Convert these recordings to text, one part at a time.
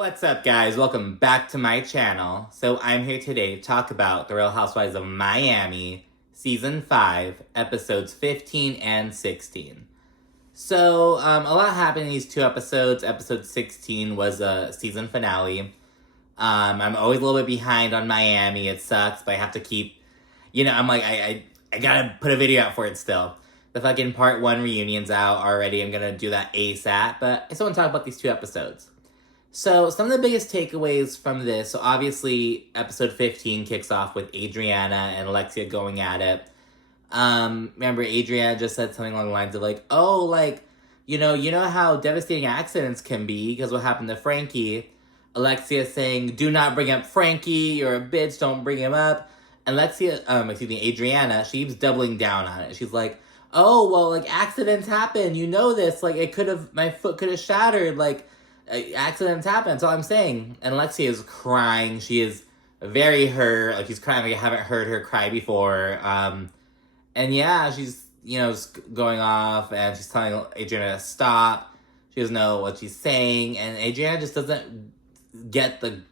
What's up, guys? Welcome back to my channel. So I'm here today to talk about The Real Housewives of Miami, Season 5, Episodes 15 and 16. So, a lot happened in these two episodes. Episode 16 was a season finale. I'm always a little bit behind on Miami. It sucks, but I have to keep... I'm like, I gotta put a video out for it still. The fucking part 1 reunion's out already. I'm gonna do that ASAP, but I still want to talk about these two episodes. So, some of the biggest takeaways from this, so obviously, episode 15 kicks off with Adriana and Alexia going at it. Remember, Adriana just said something along the lines of like, oh, like, you know how devastating accidents can be, because what happened to Frankie. Alexia saying, do not bring up Frankie, you're a bitch, don't bring him up. And Adriana, she keeps doubling down on it. She's like, oh, well, like, accidents happen, you know this, like, my foot could have shattered, like, accidents happen, that's all I'm saying. And Alexia is crying. She is very hurt. Like, she's crying like I haven't heard her cry before. And yeah, she's, just going off, and she's telling Adriana to stop. She doesn't know what she's saying, and Adriana just doesn't get the,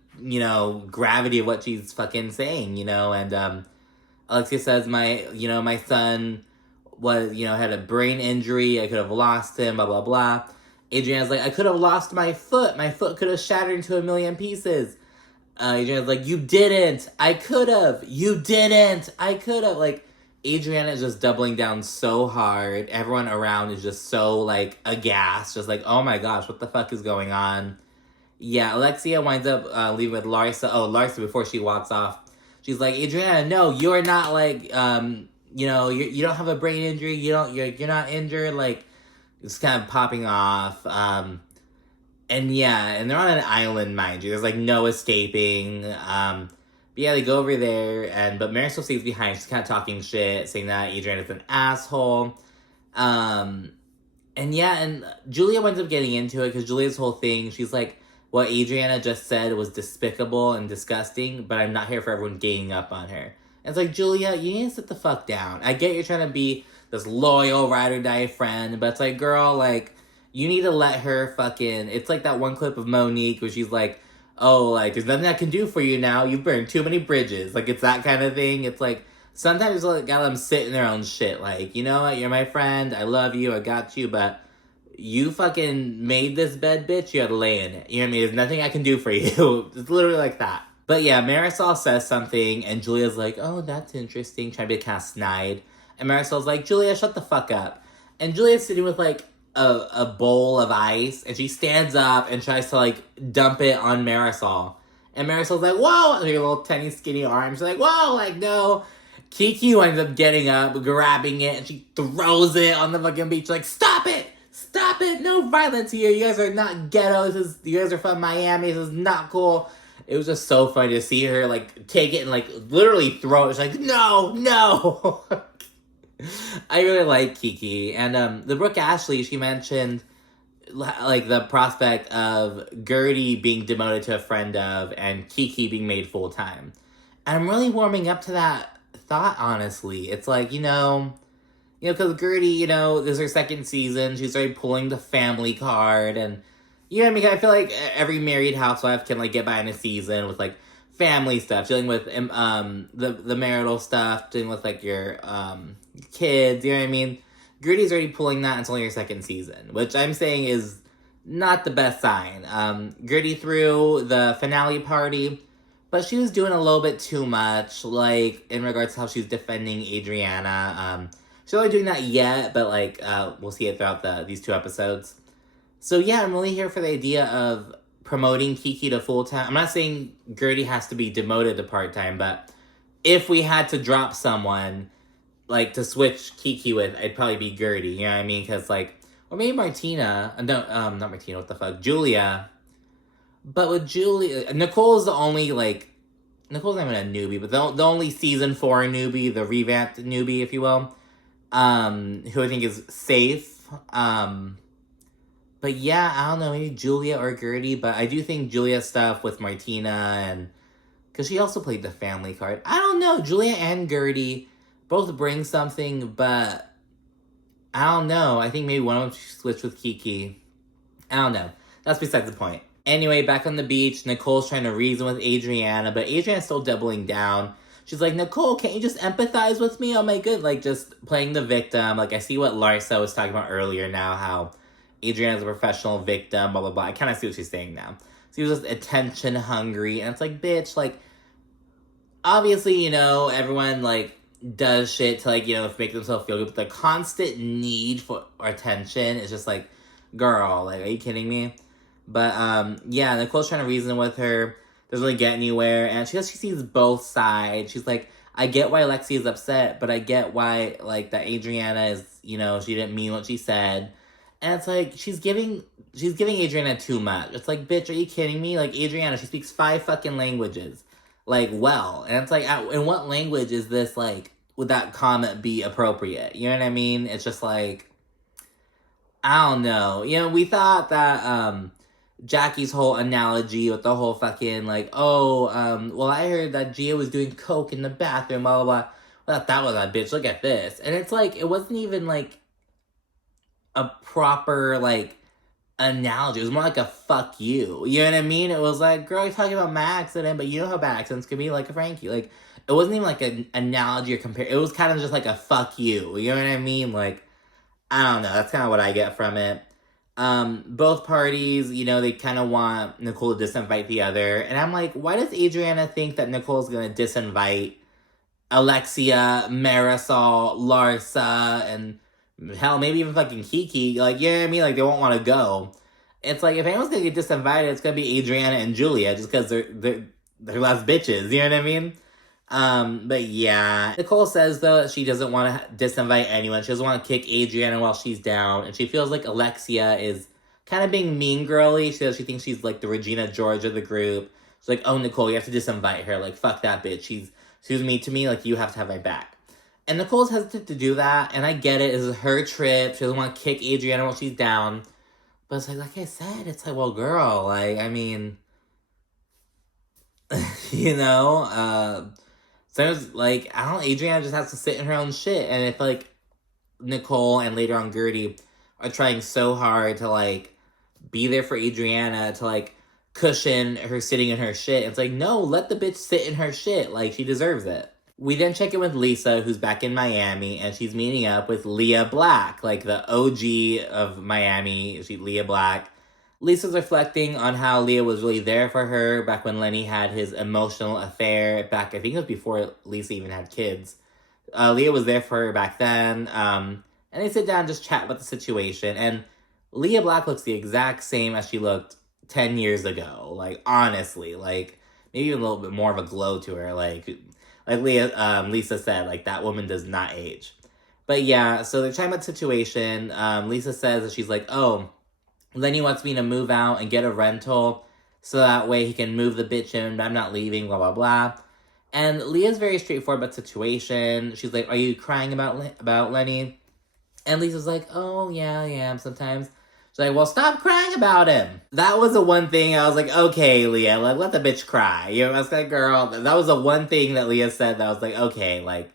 gravity of what she's fucking saying, and, Alexia says, my son was, had a brain injury, I could have lost him, blah, blah, blah. Adriana's like, I could have lost my foot. My foot could have shattered into a million pieces. Adriana's like, you didn't. I could have. You didn't. I could have. Like, Adriana is just doubling down so hard. Everyone around is just so, like, aghast. Just like, oh my gosh, what the fuck is going on? Yeah, Alexia winds up leaving with Larsa. Oh, Larsa, before she walks off, she's like, Adriana, no, you're not, like, you don't have a brain injury. You're not injured. Like, it's kind of popping off. And they're on an island, mind you. There's, like, no escaping. But yeah, they go over there, but Marisol stays behind. She's kind of talking shit, saying that Adriana is an asshole. And Julia winds up getting into it, because Julia's whole thing, she's like, what Adriana just said was despicable and disgusting, but I'm not here for everyone ganging up on her. And it's like, Julia, you need to sit the fuck down. I get you're trying to be this loyal ride or die friend, but it's like, girl, like, you need to let her fucking... It's like that one clip of Monique where she's like, oh, like, there's nothing I can do for you now, you've burned too many bridges. Like, it's that kind of thing. It's like, sometimes you gotta let them sit in their own shit. Like, you know what, you're my friend, I love you, I got you, but you fucking made this bed, bitch, you gotta lay in it. You know what I mean? There's nothing I can do for you. It's literally like that. But yeah, Marisol says something, and Julia's like, oh, that's interesting, trying to be kind of snide. And Marisol's like, Julia, shut the fuck up. And Julia's sitting with, like, a bowl of ice, and she stands up and tries to, like, dump it on Marisol. And Marisol's like, whoa! Her little tiny skinny arms. She's like, whoa! Like, no. Kiki winds up getting up, grabbing it, and she throws it on the fucking beach. Like, stop it! Stop it! No violence here. You guys are not ghetto. You guys are from Miami. This is not cool. It was just so funny to see her, like, take it and, like, literally throw it. She's like, no! No! I really like Kiki. And the Brooke Ashley, she mentioned, like, the prospect of Guerdy being demoted to a friend of and Kiki being made full-time. And I'm really warming up to that thought, honestly. It's like, because Guerdy, this is her second season. She's already pulling the family card. And, I feel like every married housewife can, like, get by in a season with, like, family stuff, dealing with the marital stuff, dealing with, like, your kids, you know what I mean? Guerdy's already pulling that until your second season, which I'm saying is not the best sign. Guerdy threw the finale party, but she was doing a little bit too much, like, in regards to how she's defending Adriana. She's not really doing that yet, but, like, we'll see it throughout these two episodes. So, yeah, I'm really here for the idea of promoting Kiki to full-time. I'm not saying Guerdy has to be demoted to part-time, but if we had to drop someone, like, to switch Kiki with, I'd probably be Guerdy, you know what I mean? Because, like, or maybe Martina, not Martina, what the fuck, Julia. But with Julia, Nicole's the only, like, Nicole's not even a newbie, but the only season 4 newbie, the revamped newbie, if you will, who I think is safe. But yeah, I don't know, maybe Julia or Guerdy, but I do think Julia's stuff with Martina, and because she also played the family card. I don't know, Julia and Guerdy both bring something, but I don't know. I think maybe one of them should switch with Kiki. I don't know. That's besides the point. Anyway, back on the beach, Nicole's trying to reason with Adriana, but Adriana's still doubling down. She's like, Nicole, can't you just empathize with me? Oh my god, like, just playing the victim. Like, I see what Larsa was talking about earlier now, how Adriana's a professional victim, blah, blah, blah. I kind of see what she's saying now. She was just attention hungry, and it's like, bitch, like, obviously, you know, everyone, like, does shit to, like, you know, make themselves feel good, but the constant need for attention is just like, girl, like, are you kidding me? But, yeah, Nicole's trying to reason with her, doesn't really get anywhere, and she sees both sides. She's like, I get why Lexi is upset, but I get why, like, that Adriana is, you know, she didn't mean what she said. And it's like, she's giving Adriana too much. It's like, bitch, are you kidding me? Like, Adriana, she speaks 5 fucking languages. Like, well. And it's like, in what language is this, like, would that comment be appropriate? You know what I mean? It's just like, I don't know. You know, we thought that, Jackie's whole analogy with the whole fucking, like, well, I heard that Gia was doing coke in the bathroom, blah, blah, blah. Well, that was a bitch. Look at this. And it's like, it wasn't even, like, a proper, like, analogy. It was more like a fuck you. You know what I mean? It was like, girl, you're talking about my accident, but you know how bad accidents can be, like a Frankie. Like, it wasn't even like an analogy or compare. It was kind of just like a fuck you. You know what I mean? Like, I don't know. That's kind of what I get from it. Both parties, you know, they kind of want Nicole to disinvite the other. And I'm like, why does Adriana think that Nicole's going to disinvite Alexia, Marisol, Larsa, and hell, maybe even fucking Kiki? Like, you know what I mean? Like, they won't want to go. It's like, if anyone's going to get disinvited, it's going to be Adriana and Julia, just because they're less bitches. You know what I mean? But yeah. Nicole says, though, that she doesn't want to disinvite anyone. She doesn't want to kick Adriana while she's down. And she feels like Alexia is kind of being mean girly. She thinks she's like the Regina George of the group. She's like, oh, Nicole, you have to disinvite her. Like, fuck that bitch. She was mean to me. Like, you have to have my back. And Nicole's hesitant to do that. And I get it. This is her trip. She doesn't want to kick Adriana while she's down. But it's like I said, it's like, well, girl, like, I mean, you know, so it's like, I don't know, Adriana just has to sit in her own shit. And if, like, Nicole and later on Guerdy are trying so hard to, like, be there for Adriana, to, like, cushion her sitting in her shit, it's like, no, let the bitch sit in her shit. Like, she deserves it. We then check in with Lisa, who's back in Miami, and she's meeting up with Leah Black, like the OG of Miami, Leah Black. Lisa's reflecting on how Leah was really there for her back when Lenny had his emotional affair back, I think it was before Lisa even had kids. Leah was there for her back then, and they sit down and just chat about the situation, and Leah Black looks the exact same as she looked 10 years ago, like, honestly, like, maybe even a little bit more of a glow to her, like Lisa said, like, that woman does not age. But yeah, so they're talking about the situation. Lisa says that she's like, oh, Lenny wants me to move out and get a rental so that way he can move the bitch in, but I'm not leaving, blah, blah, blah. And Leah's very straightforward about the situation. She's like, are you crying about Lenny? And Lisa's like, oh, yeah, I am sometimes. She's like, well, stop crying about him. That was the one thing I was like, okay, Leah, like, let the bitch cry. You know, I was like, girl, that was the one thing that Leah said that I was like, okay, like,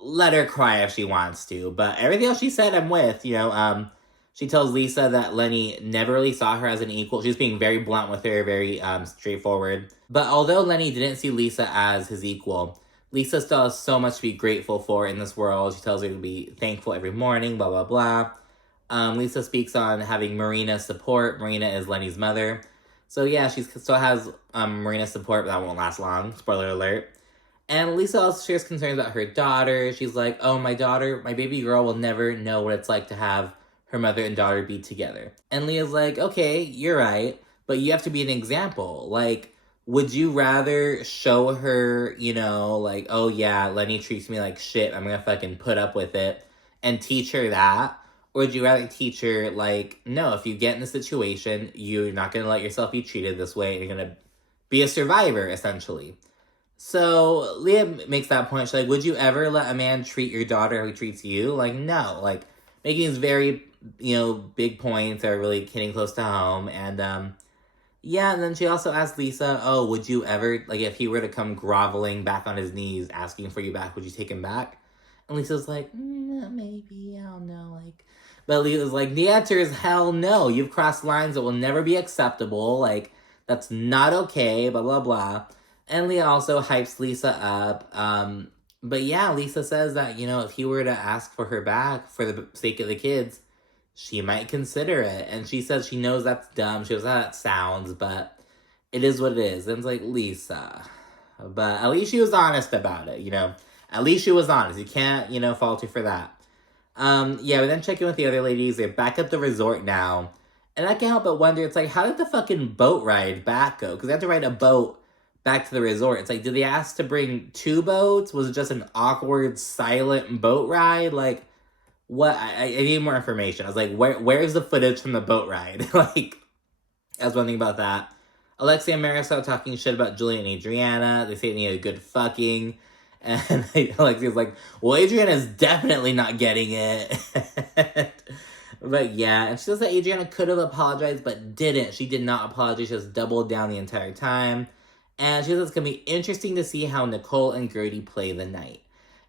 let her cry if she wants to. But everything else she said, I'm with, you know. She tells Lisa that Lenny never really saw her as an equal. She's being very blunt with her, very straightforward. But although Lenny didn't see Lisa as his equal, Lisa still has so much to be grateful for in this world. She tells her to be thankful every morning, blah, blah, blah. Lisa speaks on having Marina's support. Marina is Lenny's mother. So yeah, she still has Marina's support, but that won't last long. Spoiler alert. And Lisa also shares concerns about her daughter. She's like, oh, my daughter, my baby girl will never know what it's like to have her mother and daughter be together. And Leah's like, okay, you're right, but you have to be an example. Like, would you rather show her, you know, like, oh yeah, Lenny treats me like shit, I'm gonna fucking put up with it, and teach her that? Or would you rather teach her, like, no, if you get in a situation, you're not gonna let yourself be treated this way, and you're gonna be a survivor, essentially. So Leah makes that point. She's like, would you ever let a man treat your daughter how he treats you? Like, no. Like, making these very, you know, big points are really hitting close to home. And, yeah, and then she also asked Lisa, oh, would you ever, like, if he were to come groveling back on his knees, asking for you back, would you take him back? And Lisa's like, maybe, I don't know, like. But Lisa's like, the answer is hell no. You've crossed lines that will never be acceptable. Like, That's not okay, blah, blah, blah. And Leah also hypes Lisa up. But yeah, Lisa says that, if he were to ask for her back for the sake of the kids, she might consider it. And she says she knows that's dumb. She knows how that sounds, but it is what it is. And it's like, Lisa. But at least she was honest about it, At least she was honest. You can't, fault her for that. Yeah, we then check in with the other ladies. They're back at the resort now. And I can't help but wonder, it's like, how did the fucking boat ride back go? Because they had to ride a boat back to the resort. It's like, did they ask to bring 2 boats? Was it just an awkward, silent boat ride? Like, what? I need more information. I was like, where's the footage from the boat ride? Like, I was wondering about that. Alexia and Marisol talking shit about Julia and Adriana. They say they need a good fucking. And Alexia's like, well, Adriana's definitely not getting it. But yeah, and she says that Adriana could have apologized, but didn't. She did not apologize. She just doubled down the entire time. And she says it's going to be interesting to see how Nicole and Guerdy play the night.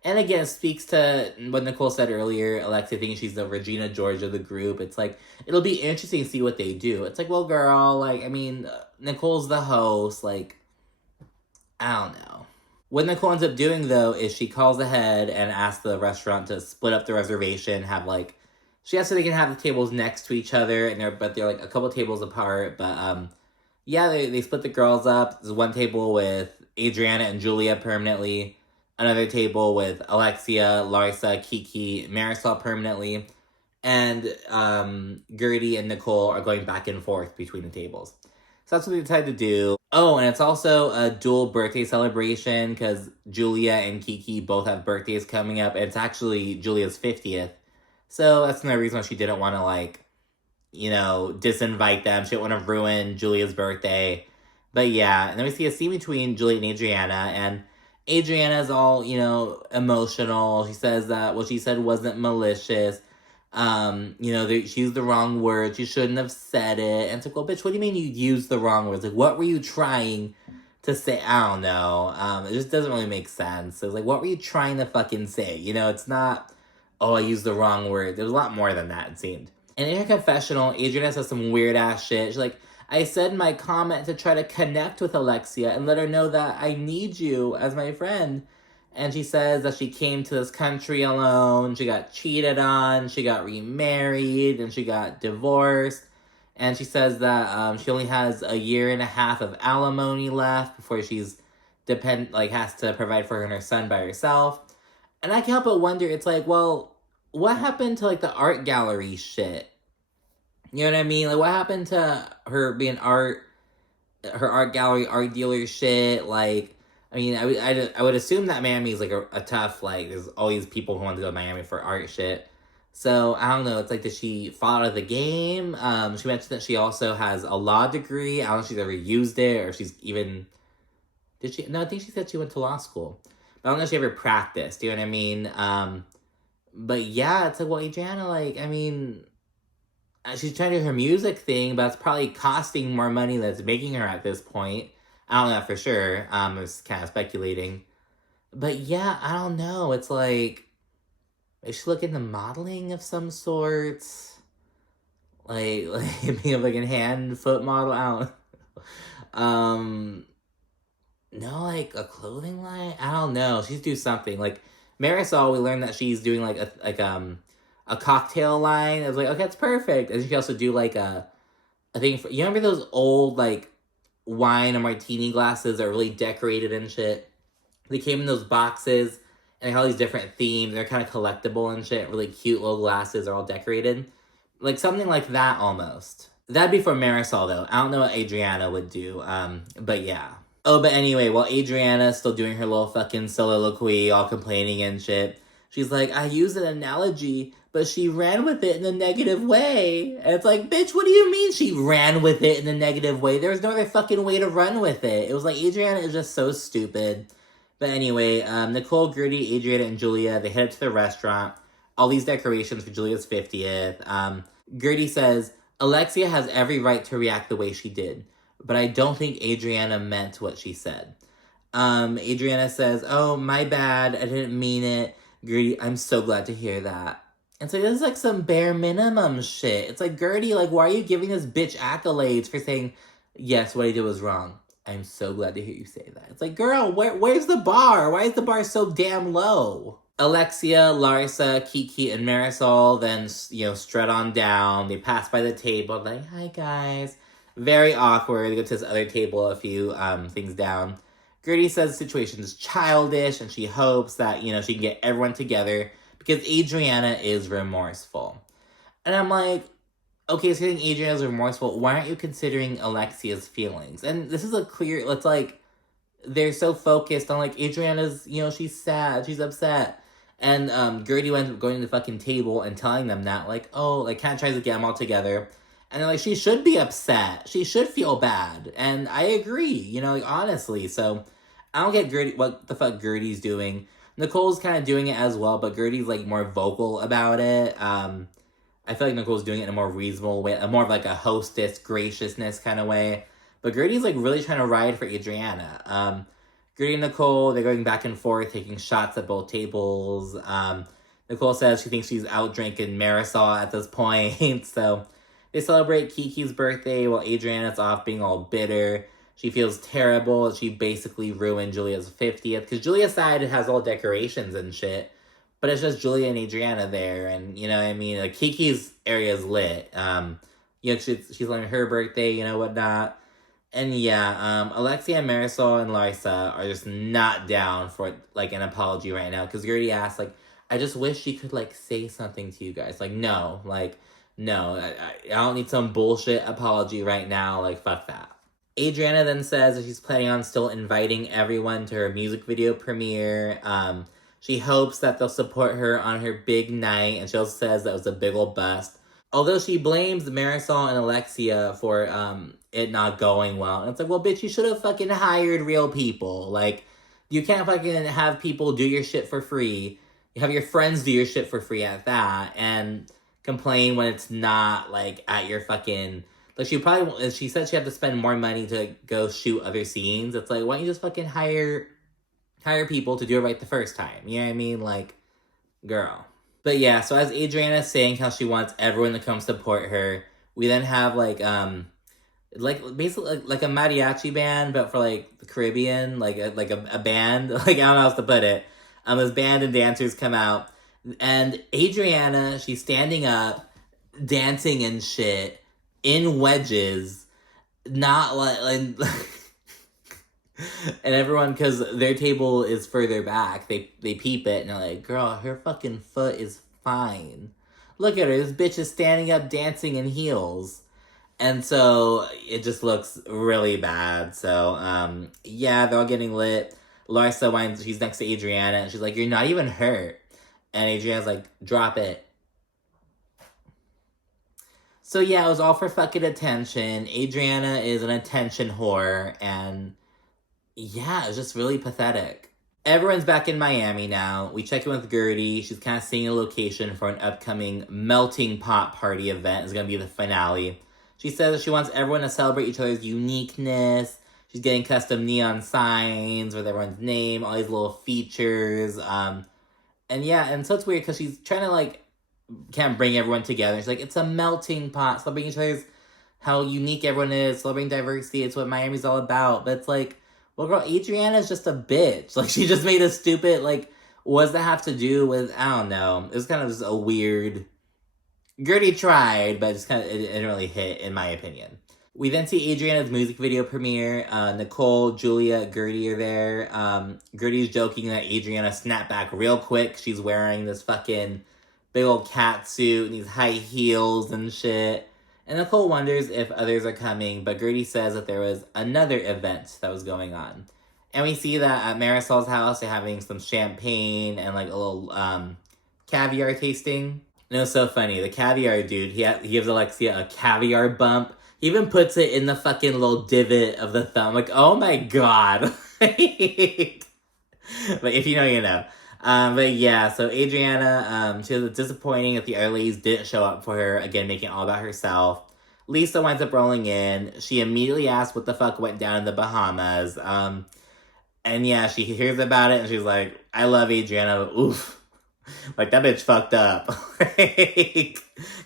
And again, it speaks to what Nicole said earlier. Alexia thinking she's the Regina George of the group. It's like, it'll be interesting to see what they do. It's like, well, girl, like, I mean, Nicole's the host. Like, I don't know. What Nicole ends up doing, though, is she calls ahead and asks the restaurant to split up the reservation, have, like, she asks so they can have the tables next to each other, but they're, like, a couple tables apart, but, yeah, they split the girls up. There's one table with Adriana and Julia permanently, another table with Alexia, Larsa, Kiki, Marisol permanently, and Guerdy and Nicole are going back and forth between the tables. So that's what they decided to do. Oh, and it's also a dual birthday celebration because Julia and Kiki both have birthdays coming up. And it's actually Julia's 50th. So that's another reason why she didn't want to, disinvite them. She didn't want to ruin Julia's birthday. But yeah, and then we see a scene between Julia and Adriana. And Adriana's all, emotional. She says that what she said wasn't malicious. She used the wrong words. You shouldn't have said it. And it's like, well, bitch, what do you mean you used the wrong words? Like, what were you trying to say? I don't know. It just doesn't really make sense. So it's like, what were you trying to fucking say? It's not, oh, I used the wrong words. There was a lot more than that, it seemed. And in her confessional, Adriana says some weird ass shit. She's like, I said in my comment to try to connect with Alexia and let her know that I need you as my friend. And she says that she came to this country alone, she got cheated on, she got remarried, and she got divorced. And she says that she only has a year and a half of alimony left before she's has to provide for her and her son by herself. And I can't help but wonder, it's like, well, what happened to, the art gallery shit? You know what I mean? Like, what happened to her being her art gallery, art dealer shit? Like, I mean, I would assume that Miami's, a tough, there's always people who want to go to Miami for art shit. So, I don't know, it's like, did she fall out of the game? She mentioned that she also has a law degree. I don't know if she's ever used it, or if she's even... Did she? No, I think she said she went to law school. But I don't know if she ever practiced, you know what I mean? But yeah, it's like, well, Adriana, I mean... She's trying to do her music thing, but it's probably costing more money than it's making her at this point. I don't know for sure. I was kind of speculating. But yeah, I don't know. It's like, is she looking into modeling of some sort? Like being a hand, foot model? I don't no, a clothing line? I don't know. She's do something. Marisol, we learned that she's doing a cocktail line. I was like, okay, that's perfect. And she can also do a thing for, you remember those old wine or martini glasses that are really decorated and shit? They came in those boxes and they had all these different themes. They're kind of collectible and shit. Really cute little glasses are all decorated. Something like that almost. That'd be for Marisol though. I don't know what Adriana would do. But yeah. Oh, but anyway, while Adriana's still doing her little fucking soliloquy, all complaining and shit, she's like, I use an analogy, but she ran with it in a negative way. And it's like, bitch, what do you mean she ran with it in a negative way? There was no other fucking way to run with it. It was like, Adriana is just so stupid. But anyway, Nicole, Guerdy, Adriana, and Julia, they head to the restaurant. All these decorations for Julia's 50th. Guerdy says, Alexia has every right to react the way she did, but I don't think Adriana meant what she said. Adriana says, oh, my bad, I didn't mean it. Guerdy, I'm so glad to hear that. And so this is some bare minimum shit. It's like, Guerdy, why are you giving this bitch accolades for saying, Yes, what I did was wrong. I'm so glad to hear you say that. It's like, girl, where's the bar? Why is the bar so damn low? Alexia, Larsa, Kiki, and Marisol then, strut on down. They pass by the table, like, hi, guys. Very awkward. They go to this other table a few things down. Guerdy says the situation is childish, and she hopes that, she can get everyone together because Adriana is remorseful. And I'm like, okay, so you think Adriana's remorseful. Why aren't you considering Alexia's feelings? And this is a clear, it's like, they're so focused on, like, Adriana's, she's sad, she's upset. And Guerdy went going to the fucking table and telling them that, like, oh, like, kind of tries to get them all together. And they're like, she should be upset. She should feel bad. And I agree, like, honestly. So I don't get Guerdy, what the fuck Guerdy's doing. Nicole's kind of doing it as well, but Guerdy's, like, more vocal about it. I feel like Nicole's doing it in a more reasonable way, more of like a hostess, graciousness kind of way. But Guerdy's like really trying to ride for Adriana. Guerdy and Nicole, they're going back and forth, taking shots at both tables. Nicole says she thinks she's out drinking Marisol at this point. So they celebrate Kiki's birthday while Adriana's off being all bitter. She feels terrible. She basically ruined Julia's 50th. Because Julia's side has all decorations and shit. But it's just Julia and Adriana there, and you know what I mean? Like, Kiki's area is lit. She's on her birthday, whatnot. And yeah, Alexia and Marisol and Larsa are just not down for, like, an apology right now. Because Guerdy asked, like, I just wish she could, like, say something to you guys. Like, no. I don't need some bullshit apology right now. Like, fuck that. Adriana then says that she's planning on still inviting everyone to her music video premiere. She hopes that they'll support her on her big night, and she also says that was a big ol' bust. Although she blames Marisol and Alexia for it not going well. And it's like, well, bitch, you should have fucking hired real people. Like, you can't fucking have people do your shit for free. You have your friends do your shit for free at that, and complain when it's not, like, at your fucking... Like, she said she had to spend more money to go shoot other scenes. It's like, why don't you just fucking hire people to do it right the first time. You know what I mean? Like, girl. But yeah, so as Adriana's saying how she wants everyone to come support her, we then have, basically like a mariachi band, but for, like, the Caribbean, like a band. Like, I don't know how else to put it. This band and dancers come out, and Adriana, she's standing up, dancing and shit, in wedges, not like and everyone, because their table is further back, they peep it and they're like, girl, her fucking foot is fine. Look at her, this bitch is standing up dancing in heels. And so it just looks really bad. So, yeah, they're all getting lit. Larsa she's next to Adriana, and she's like, you're not even hurt. And Adriana's like, drop it. So yeah, it was all for fucking attention. Adriana is an attention whore, and... yeah, it's just really pathetic. Everyone's back in Miami now. We check in with Guerdy. She's kind of seeing a location for an upcoming melting pot party event. It's going to be the finale. She says that she wants everyone to celebrate each other's uniqueness. She's getting custom neon signs with everyone's name, all these little features. And yeah, and so it's weird because she's trying to, like, kind of bring everyone together. She's like, it's a melting pot, celebrating each other's, how unique everyone is, celebrating diversity. It's what Miami's all about. But it's like, well, girl, Adriana's just a bitch. Like, she just made a stupid, like, what does that have to do with, I don't know. It was kind of just a weird... Guerdy tried, but just kind of, it didn't really hit, in my opinion. We then see Adriana's music video premiere. Nicole, Julia, Guerdy are there. Guerdy's joking that Adriana snapped back real quick. She's wearing this fucking big old cat suit and these high heels and shit. And Nicole wonders if others are coming, but Guerdy says that there was another event that was going on. And we see that at Marisol's house, they're having some champagne and, like, a little caviar tasting. And it was so funny. The caviar dude, he gives Alexia a caviar bump. He even puts it in the fucking little divot of the thumb. Like, oh my god. But if you know, you know. But yeah, so Adriana, she was disappointing that the other ladies didn't show up for her, again, making it all about herself. Lisa winds up rolling in. She immediately asks what the fuck went down in the Bahamas. And yeah, she hears about it and she's like, I love Adriana, but oof. Like, that bitch fucked up.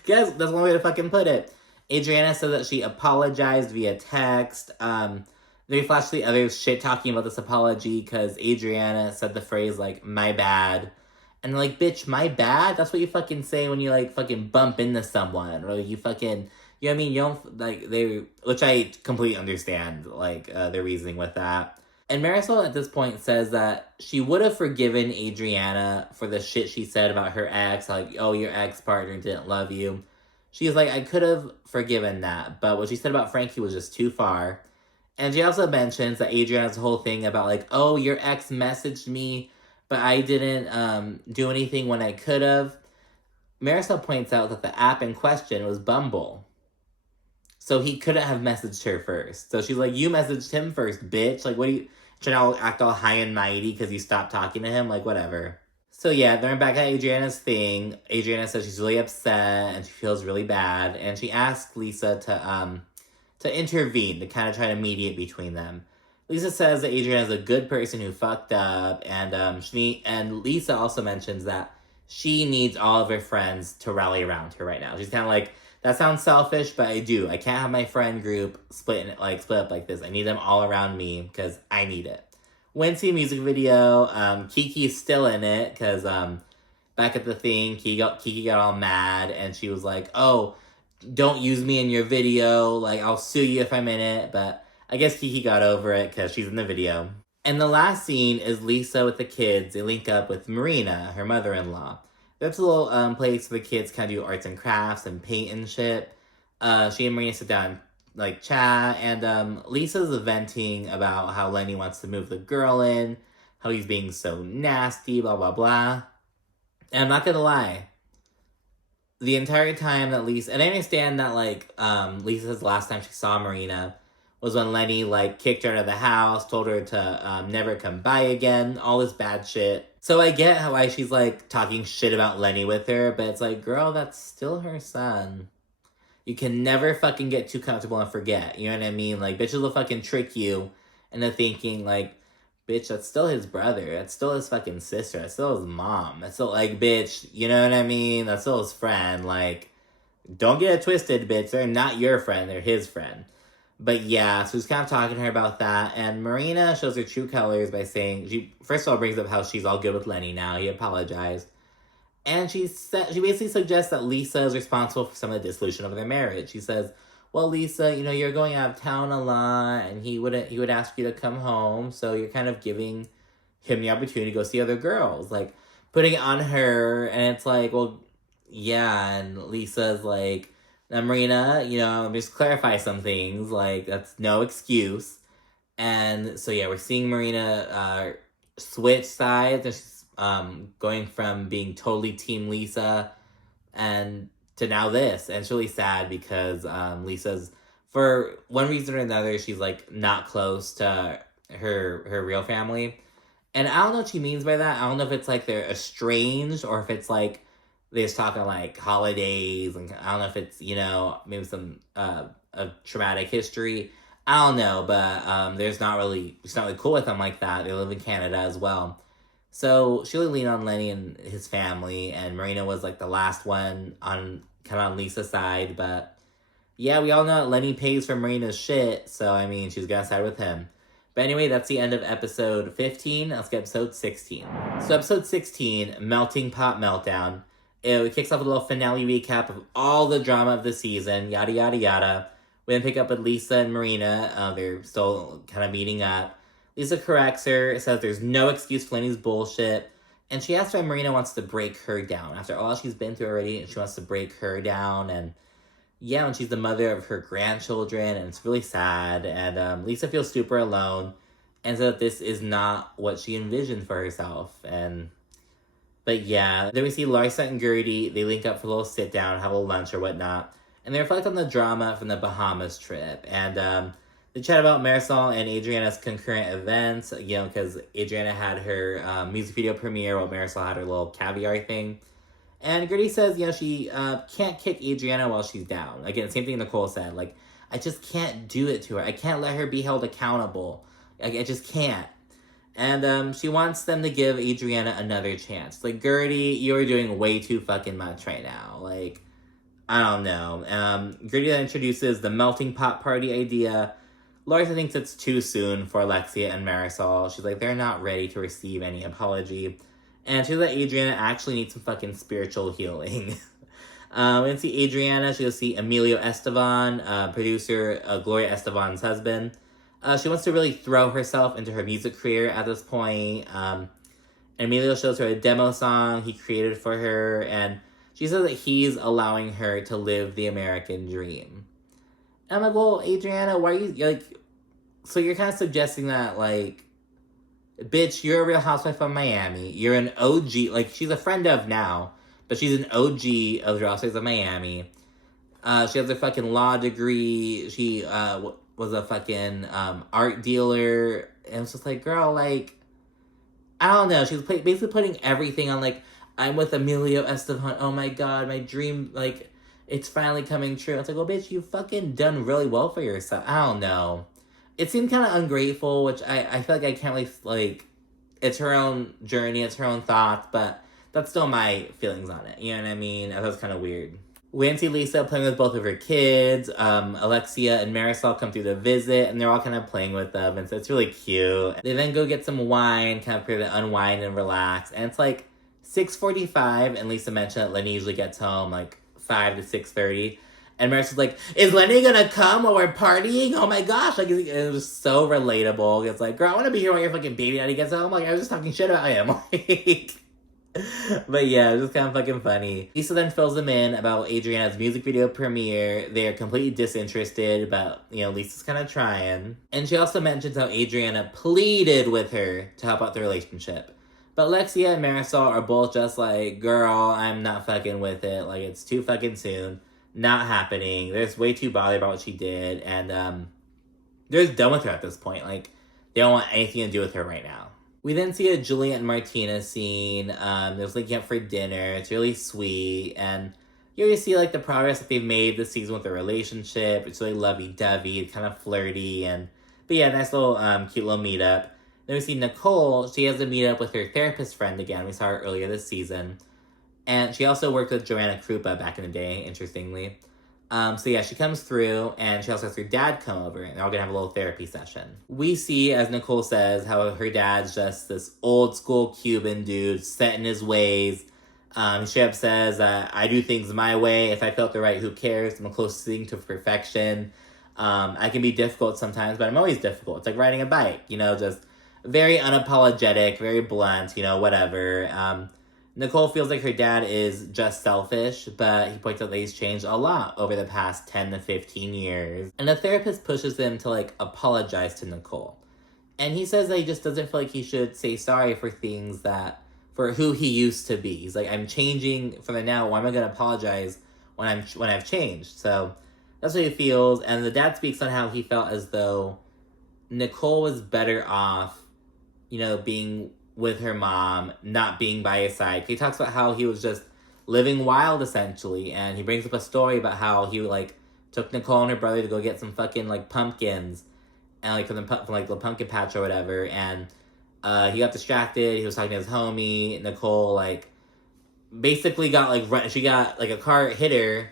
Guess that's one way to fucking put it. Adriana said that she apologized via text. They flashed the others shit talking about this apology because Adriana said the phrase, like, my bad. And they're like, bitch, my bad? That's what you fucking say when you, like, fucking bump into someone. Or you fucking, you know what I mean? You don't, like, which I completely understand, like, their reasoning with that. And Marisol at this point says that she would have forgiven Adriana for the shit she said about her ex, like, oh, your ex-partner didn't love you. She's like, I could have forgiven that, but what she said about Frankie was just too far. And she also mentions that Adriana's whole thing about, like, oh, your ex messaged me, but I didn't do anything when I could have. Marisol points out that the app in question was Bumble. So he couldn't have messaged her first. So she's like, you messaged him first, bitch. Like, what are you trying to act all high and mighty because you stopped talking to him? Like, whatever. So yeah, they're back at Adriana's thing. Adriana says she's really upset and she feels really bad. And she asks Lisa to intervene, to kind of try to mediate between them. Lisa says that Adriana is a good person who fucked up. And Lisa also mentions that she needs all of her friends to rally around her right now. She's kind of like, that sounds selfish, but I do. I can't have my friend group split up like this. I need them all around me because I need it. Wincy music video. Kiki's still in it because back at the thing, Kiki got all mad and she was like, "Oh, don't use me in your video. Like, I'll sue you if I'm in it." But I guess Kiki got over it because she's in the video. And the last scene is Lisa with the kids. They link up with Marina, her mother-in-law. There's a little place where the kids kind of do arts and crafts and paint and shit. She and Marina sit down and, like, chat. And Lisa's venting about how Lenny wants to move the girl in. How he's being so nasty, blah, blah, blah. And I'm not gonna lie. The entire time that Lisa... And I understand that, like, Lisa's last time she saw Marina was when Lenny, like, kicked her out of the house, told her to never come by again, all this bad shit. So I get why she's, like, talking shit about Lenny with her, but it's like, girl, that's still her son. You can never fucking get too comfortable and forget, you know what I mean? Like, bitches will fucking trick you into thinking, like, bitch, that's still his brother, that's still his fucking sister, that's still his mom, that's still, like, bitch, you know what I mean? That's still his friend, like, don't get it twisted, bitch, they're not your friend, they're his friend. But yeah, so he's kind of talking to her about that. And Marina shows her true colors by saying, she first of all brings up how she's all good with Lenny now. He apologized. And she basically suggests that Lisa is responsible for some of the dissolution of their marriage. She says, well, Lisa, you know, you're going out of town a lot and he would ask you to come home. So you're kind of giving him the opportunity to go see other girls. Like, putting it on her. And it's like, well, yeah. And Lisa's like, now, Marina, you know, just clarify some things, like, that's no excuse. And so, yeah, we're seeing Marina switch sides, and she's going from being totally Team Lisa and to now this. And it's really sad because Lisa's, for one reason or another, she's, like, not close to her real family. And I don't know what she means by that. I don't know if it's, like, they're estranged or if it's, like, they're just talking like holidays, and I don't know if it's, you know, maybe some a traumatic history. I don't know, but she's not really cool with them like that. They live in Canada as well. So she really leaned on Lenny and his family, and Marina was like the last one on kind of on Lisa's side. But yeah, we all know that Lenny pays for Marina's shit, so I mean, she's gonna side with him. But anyway, that's the end of episode 15. Let's get episode 16. So episode 16, Melting Pot Meltdown. It kicks off with a little finale recap of all the drama of the season, yada, yada, yada. We then pick up with Lisa and Marina. They're still kind of meeting up. Lisa corrects her, says there's no excuse for Lenny's bullshit. And she asks why Marina wants to break her down. After all she's been through already, she wants to break her down. And yeah, when she's the mother of her grandchildren, and it's really sad. And Lisa feels super alone. And so that this is not what she envisioned for herself. But yeah, then we see Larsa and Guerdy. They link up for a little sit down, have a little lunch or whatnot. And they reflect on the drama from the Bahamas trip. And they chat about Marisol and Adriana's concurrent events, you know, because Adriana had her music video premiere while Marisol had her little caviar thing. And Guerdy says, you know, she can't kick Adriana while she's down. Again, same thing Nicole said. Like, I just can't do it to her. I can't let her be held accountable. I just can't. And she wants them to give Adriana another chance. Like, Guerdy, you're doing way too fucking much right now. Like, I don't know. Guerdy then introduces the melting pot party idea. Larsa thinks it's too soon for Alexia and Marisol. She's like, they're not ready to receive any apology. And she's like, Adriana actually needs some fucking spiritual healing. We can see Adriana. She'll see Emilio Esteban, producer Gloria Esteban's husband. She wants to really throw herself into her music career at this point. Emilio shows her a demo song he created for her, and she says that he's allowing her to live the American dream. And I'm like, well, Adriana, why are you, like, so you're kind of suggesting that, like, bitch, you're a Real Housewife of Miami. You're an OG, like, she's a friend of now, but she's an OG of the Real Housewives of Miami. She has a fucking law degree. She was a fucking art dealer. And it's just like, girl, like, I don't know. She's basically putting everything on, like, I'm with Emilio Estevon. Oh my god, my dream, like, it's finally coming true. It's like, well, bitch, you fucking done really well for yourself. I don't know. It seemed kind of ungrateful, which I feel like I can't really, like, it's her own journey, it's her own thoughts, but that's still my feelings on it. You know what I mean? I thought it was kind of weird. We didn't see Lisa playing with both of her kids. Alexia and Marisol come through to visit, and they're all kind of playing with them, and so it's really cute. They then go get some wine, kind of prepare to unwind and relax, and it's like 6:45, and Lisa mentioned that Lenny usually gets home like 5 to 6:30. And Marisol's like, is Lenny gonna come while we're partying? Oh my gosh. Like, it was so relatable. It's like, girl, I want to be here while your fucking baby daddy gets home. Like, I was just talking shit about him. Like, but yeah, it was kind of fucking funny. Lisa then fills them in about Adriana's music video premiere. They are completely disinterested, but, you know, Lisa's kind of trying. And she also mentions how Adriana pleaded with her to help out the relationship. But Lexia and Marisol are both just like, girl, I'm not fucking with it. Like, it's too fucking soon. Not happening. They're just way too bothered about what she did. And they're just done with her at this point. Like, they don't want anything to do with her right now. We then see a Juliet and Martina scene. They're linking up for dinner. It's really sweet. And you already see, like, the progress that they've made this season with their relationship. It's really lovey-dovey, kind of flirty. But yeah, nice little, cute little meetup. Then we see Nicole. She has a meetup with her therapist friend again. We saw her earlier this season. And she also worked with Joanna Krupa back in the day, interestingly. So yeah, she comes through, and she also has her dad come over, and they're all gonna have a little therapy session. We see, as Nicole says, how her dad's just this old school Cuban dude, set in his ways. He straight up says, I do things my way. If I felt the right, who cares? I'm a close thing to perfection. I can be difficult sometimes, but I'm always difficult. It's like riding a bike, you know, just very unapologetic, very blunt, you know, whatever. Nicole feels like her dad is just selfish, but he points out that he's changed a lot over the past 10 to 15 years. And the therapist pushes him to, like, apologize to Nicole. And he says that he just doesn't feel like he should say sorry for things for who he used to be. He's like, I'm changing from the now. Why am I going to apologize when I've changed? So that's what he feels. And the dad speaks on how he felt as though Nicole was better off, you know, being with her mom, not being by his side. He talks about how he was just living wild, essentially, and he brings up a story about how he, like, took Nicole and her brother to go get some fucking, like, pumpkins, and, like, from the pumpkin patch or whatever, and he got distracted. He was talking to his homie. Nicole, like, basically got, like, she got, like, a car hit her,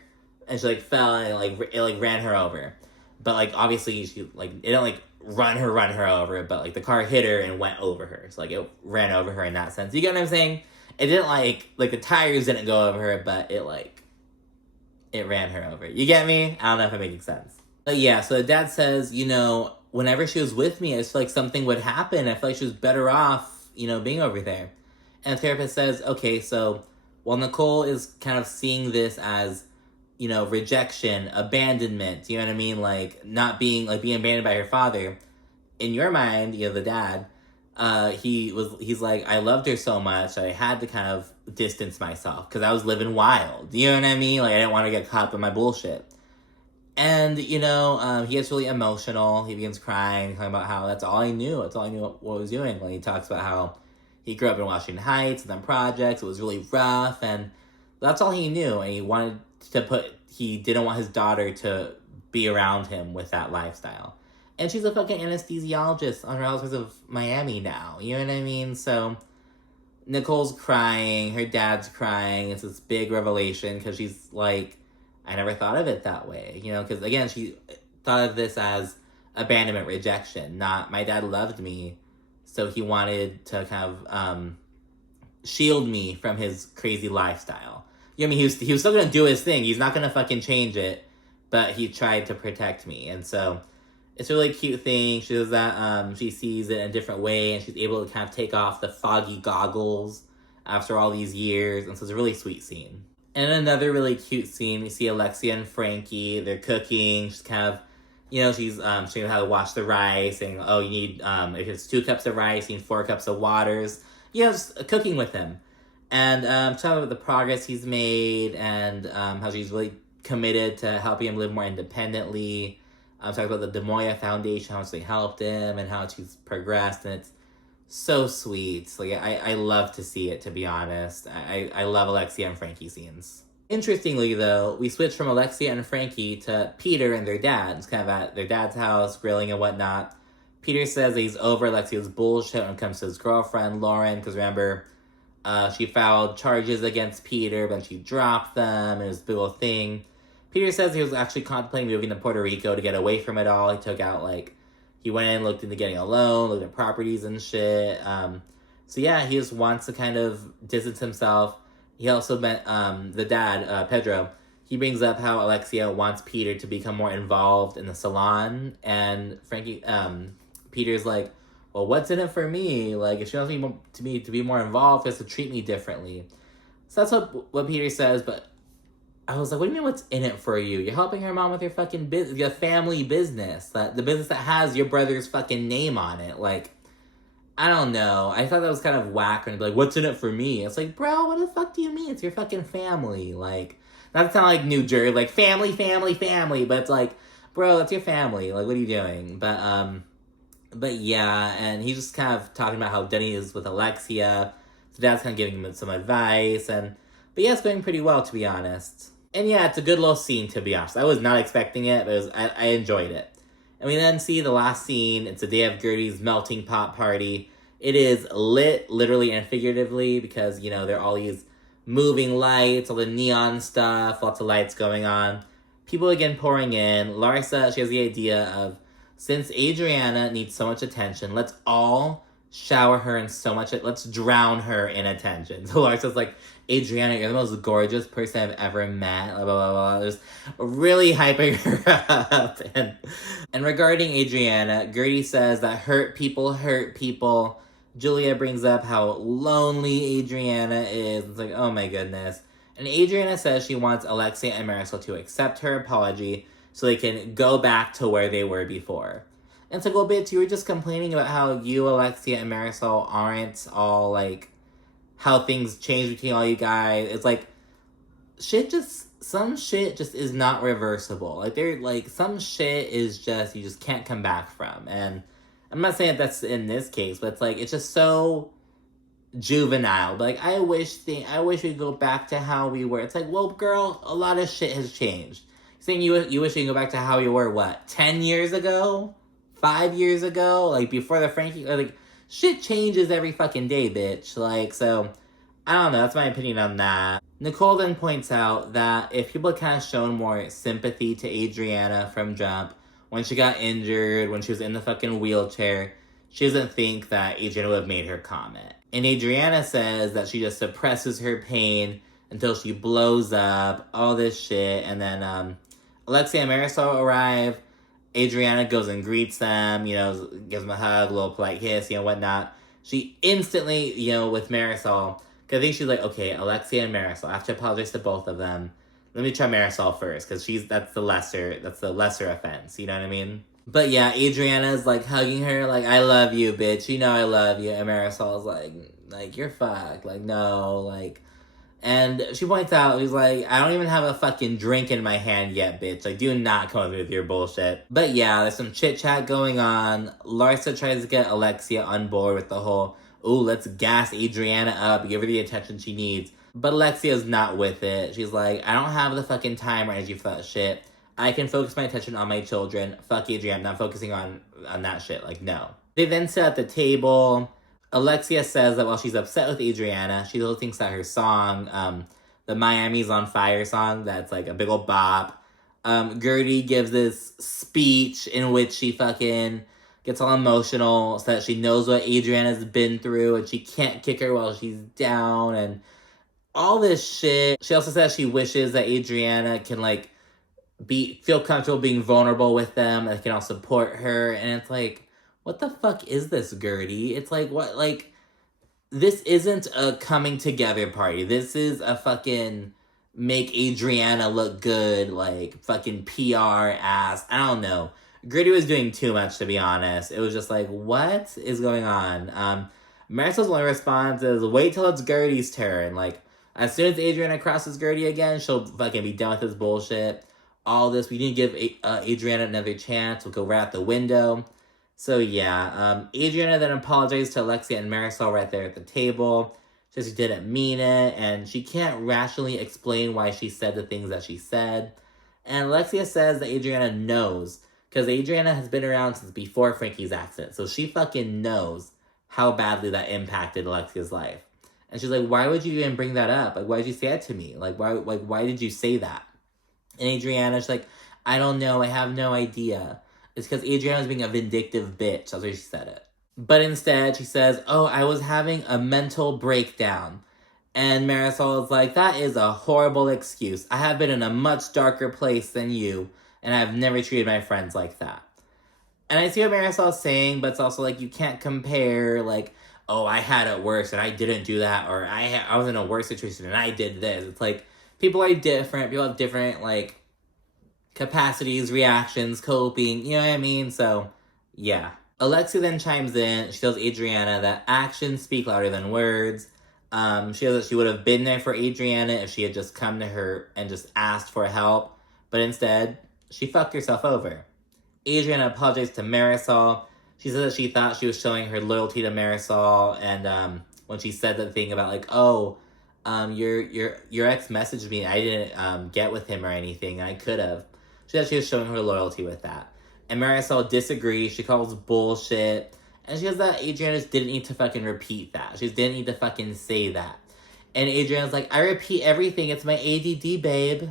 and she, like, fell, and, it ran her over. But, like, obviously, she, like, it didn't, like, run her over, but, like, the car hit her and went over her. So, like, it ran over her in that sense. You get what I'm saying? It didn't, like, the tires didn't go over her, but it ran her over. You get me? I don't know if I'm making sense. But yeah, so the dad says, you know, whenever she was with me, I just feel like something would happen. I feel like she was better off, you know, being over there. And the therapist says, okay, so while Nicole is kind of seeing this as, you know, rejection, abandonment, you know what I mean? Like, not being, like, being abandoned by her father. In your mind, you know, the dad, he's like, I loved her so much that I had to kind of distance myself because I was living wild. You know what I mean? Like, I didn't want to get caught up in my bullshit. And, you know, he gets really emotional. He begins crying, talking about how that's all I knew. That's all I knew what I was doing. When he talks about how he grew up in Washington Heights and then projects. It was really rough, and that's all he knew. And he didn't want his daughter to be around him with that lifestyle. And she's a fucking anesthesiologist on Real Housewives of Miami now. You know what I mean? So Nicole's crying. Her dad's crying. It's this big revelation because she's like, I never thought of it that way, you know, because again, she thought of this as abandonment, rejection, not my dad loved me, so he wanted to kind of shield me from his crazy lifestyle. You know what I mean? He was still gonna do his thing. He's not gonna fucking change it, but he tried to protect me, and so it's a really cute thing. She does that. She sees it in a different way, and she's able to kind of take off the foggy goggles after all these years, and so it's a really sweet scene. And another really cute scene, we see Alexia and Frankie. They're cooking. She's kind of, you know, she's showing how to wash the rice, saying, oh, you need, if it's 2 cups of rice, you need 4 cups of waters. You know, just cooking with him. And talking about the progress he's made, and how she's really committed to helping him live more independently. Talking about the DeMoya Foundation, how much they helped him, and how she's progressed, and it's so sweet. Like, I love to see it, to be honest. I love Alexia and Frankie scenes. Interestingly, though, we switch from Alexia and Frankie to Peter and their dad. It's kind of at their dad's house, grilling and whatnot. Peter says that he's over Alexia's bullshit when it comes to his girlfriend, Lauren, because remember, she filed charges against Peter, but she dropped them, and it was a big old thing. Peter says he was actually contemplating moving to Puerto Rico to get away from it all. He took out, like, he went in, looked into getting a loan, looked at properties and shit. So yeah, he just wants to kind of distance himself. He also met the dad, Pedro. He brings up how Alexia wants Peter to become more involved in the salon, and Peter's like, well, what's in it for me? Like, if she wants me to be more involved, she has to treat me differently. So that's what Peter says, but I was like, what do you mean what's in it for you? You're helping your mom with your fucking business, your family business, the business that has your brother's fucking name on it. Like, I don't know. I thought that was kind of whack, and like, what's in it for me? It's like, bro, what the fuck do you mean? It's your fucking family. Like, not to sound like New Jersey, like family, but it's like, bro, that's your family. Like, what are you doing? But yeah, and he's just kind of talking about how done he is with Alexia. So dad's kind of giving him some advice, but yeah, it's going pretty well, to be honest. And yeah, it's a good little scene, to be honest. I was not expecting it, but I enjoyed it. And we then see the last scene. It's the day of Guerdy's melting pot party. It is lit, literally and figuratively, because, you know, there are all these moving lights, all the neon stuff, lots of lights going on. People again pouring in. Larsa, she has the idea of, since Adriana needs so much attention, let's all shower her in so much, let's drown her in attention. So Larsa's like, Adriana, you're the most gorgeous person I've ever met, blah, blah, blah, blah. Just really hyping her up. And regarding Adriana, Guerdy says that hurt people. Julia brings up how lonely Adriana is. It's like, oh my goodness. And Adriana says she wants Alexia and Marisol to accept her apology so they can go back to where they were before. And it's like, well, bitch, you were just complaining about how you, Alexia, and Marisol aren't all, like, how things change between all you guys. It's like, some shit just is not reversible. Like, some shit is just, you just can't come back from. And I'm not saying that's in this case, but it's like, it's just so juvenile. But like, I wish we'd go back to how we were. It's like, well, girl, a lot of shit has changed. Saying you wish you can go back to how you were, what, 10 years ago? 5 years ago? Like, before the Frankie, like, shit changes every fucking day, bitch. Like, so, I don't know, that's my opinion on that. Nicole then points out that if people had kind of shown more sympathy to Adriana from jump, when she got injured, when she was in the fucking wheelchair, she doesn't think that Adriana would have made her comment. And Adriana says that she just suppresses her pain until she blows up, all this shit, and then, Alexia and Marisol arrive. Adriana goes and greets them, you know, gives them a hug, a little polite kiss, you know, whatnot. She instantly, you know, with Marisol, because I think she's like, okay, Alexia and Marisol, I have to apologize to both of them. Let me try Marisol first, because that's the lesser offense, you know what I mean? But yeah, Adriana's like hugging her, like, I love you, bitch, you know I love you. And Marisol's like, you're fucked, like, no, like. And she points out, she's like, I don't even have a fucking drink in my hand yet, bitch. Like, do not come with your bullshit. But yeah, there's some chit-chat going on. Larsa tries to get Alexia on board with the whole, ooh, let's gas Adriana up, give her the attention she needs. But Alexia's not with it. She's like, I don't have the fucking time or energy for that shit. I can focus my attention on my children. Fuck Adriana, I'm not focusing on that shit. Like, no. They then sit at the table. Alexia says that while she's upset with Adriana, she still thinks that her song, the Miami's on Fire song that's like a big old bop. Guerdy gives this speech in which she fucking gets all emotional, so that she knows what Adriana's been through and she can't kick her while she's down and all this shit. She also says she wishes that Adriana can like feel comfortable being vulnerable with them and can all support her. And it's like, what the fuck is this, Guerdy? It's like, what, like, this isn't a coming together party. This is a fucking make Adriana look good, like, fucking PR ass. I don't know. Guerdy was doing too much, to be honest. It was just like, what is going on? Marisol's only response is, wait till it's Guerdy's turn. Like, as soon as Adriana crosses Guerdy again, she'll fucking be done with this bullshit. All this, we need to give Adriana another chance. We'll go right out the window. So yeah, Adriana then apologized to Alexia and Marisol right there at the table. She says she didn't mean it, and she can't rationally explain why she said the things that she said. And Alexia says that Adriana knows, because Adriana has been around since before Frankie's accident, so she fucking knows how badly that impacted Alexia's life. And she's like, why would you even bring that up? Like, why did you say that to me? Like, why did you say that? And Adriana's like, I don't know, I have no idea. It's because Adriana's being a vindictive bitch. That's why she said it. But instead, she says, oh, I was having a mental breakdown. And Marisol is like, that is a horrible excuse. I have been in a much darker place than you, and I've never treated my friends like that. And I see what Marisol's saying, but it's also like, you can't compare, like, oh, I had it worse and I didn't do that, or I was in a worse situation and I did this. It's like, people are different. People have different, like, capacities, reactions, coping, you know what I mean? So, yeah. Alexia then chimes in. She tells Adriana that actions speak louder than words. She says that she would have been there for Adriana if she had just come to her and just asked for help. But instead, she fucked herself over. Adriana apologized to Marisol. She said that she thought she was showing her loyalty to Marisol. And when she said the thing about, like, oh, your ex messaged me. I didn't get with him or anything. I could have. She said she was showing her loyalty with that. And Marisol disagrees. She calls bullshit. And she says that Adriana just didn't need to fucking repeat that. She just didn't need to fucking say that. And Adriana's like, I repeat everything. It's my ADD, babe.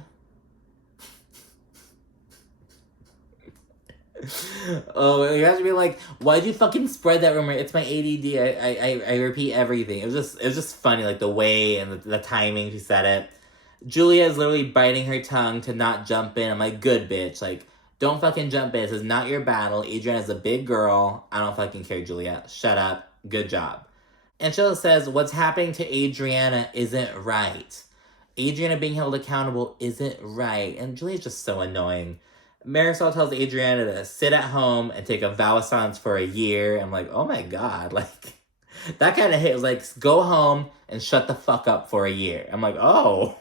Oh, you have to be like, why'd you fucking spread that rumor? It's my ADD. I repeat everything. It was just funny, like the way and the timing she said it. Julia is literally biting her tongue to not jump in. I'm like, good bitch. Like, don't fucking jump in. This is not your battle. Adriana's a big girl. I don't fucking care, Julia. Shut up. Good job. And Sheila says, what's happening to Adriana isn't right. Adriana being held accountable isn't right. And Julia's just so annoying. Marisol tells Adriana to sit at home and take a vow of silence for a year. I'm like, oh my God. Like, that kind of hit. It was like, go home and shut the fuck up for a year. I'm like, oh,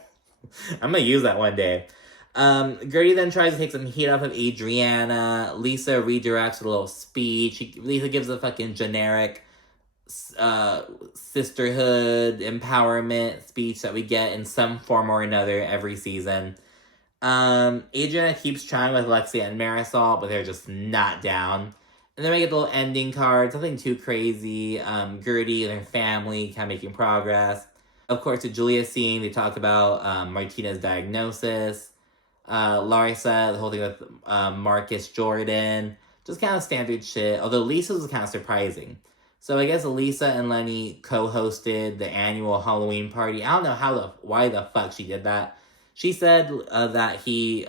I'm going to use that one day. Guerdy then tries to take some heat off of Adriana. Lisa redirects with a little speech. Lisa gives a fucking generic sisterhood empowerment speech that we get in some form or another every season. Adriana keeps trying with Alexia and Marisol, but they're just not down. And then we get the little ending cards, nothing too crazy. Guerdy and her family kind of making progress. Of course, the Julia scene, they talk about Martina's diagnosis. Larsa, the whole thing with Marcus Jordan. Just kind of standard shit. Although Lisa's was kind of surprising. So I guess Lisa and Lenny co-hosted the annual Halloween party. I don't know why the fuck she did that. She said that he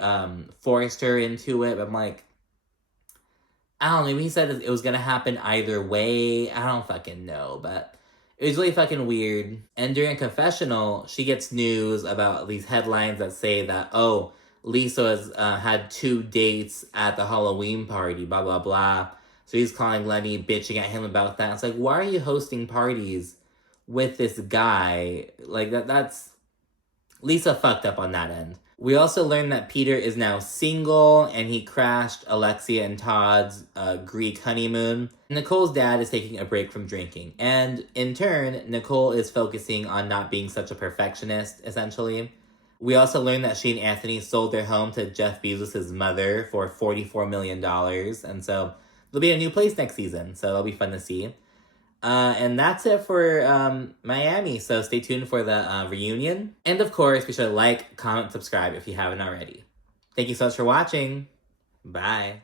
forced her into it, but I'm like, I don't know. Maybe he said it was going to happen either way. I don't fucking know, but it was really fucking weird. And during a confessional, she gets news about these headlines that say that, oh, Lisa has had 2 dates at the Halloween party, blah, blah, blah. So he's calling Lenny, bitching at him about that. It's like, why are you hosting parties with this guy? Like, that's... Lisa fucked up on that end. We also learned that Peter is now single, and he crashed Alexia and Todd's Greek honeymoon. Nicole's dad is taking a break from drinking. And in turn, Nicole is focusing on not being such a perfectionist, essentially. We also learned that she and Anthony sold their home to Jeff Bezos' mother for $44 million. And so there'll be a new place next season, so that'll be fun to see. And that's it for Miami. So stay tuned for the reunion. And of course, be sure to like, comment, subscribe if you haven't already. Thank you so much for watching. Bye.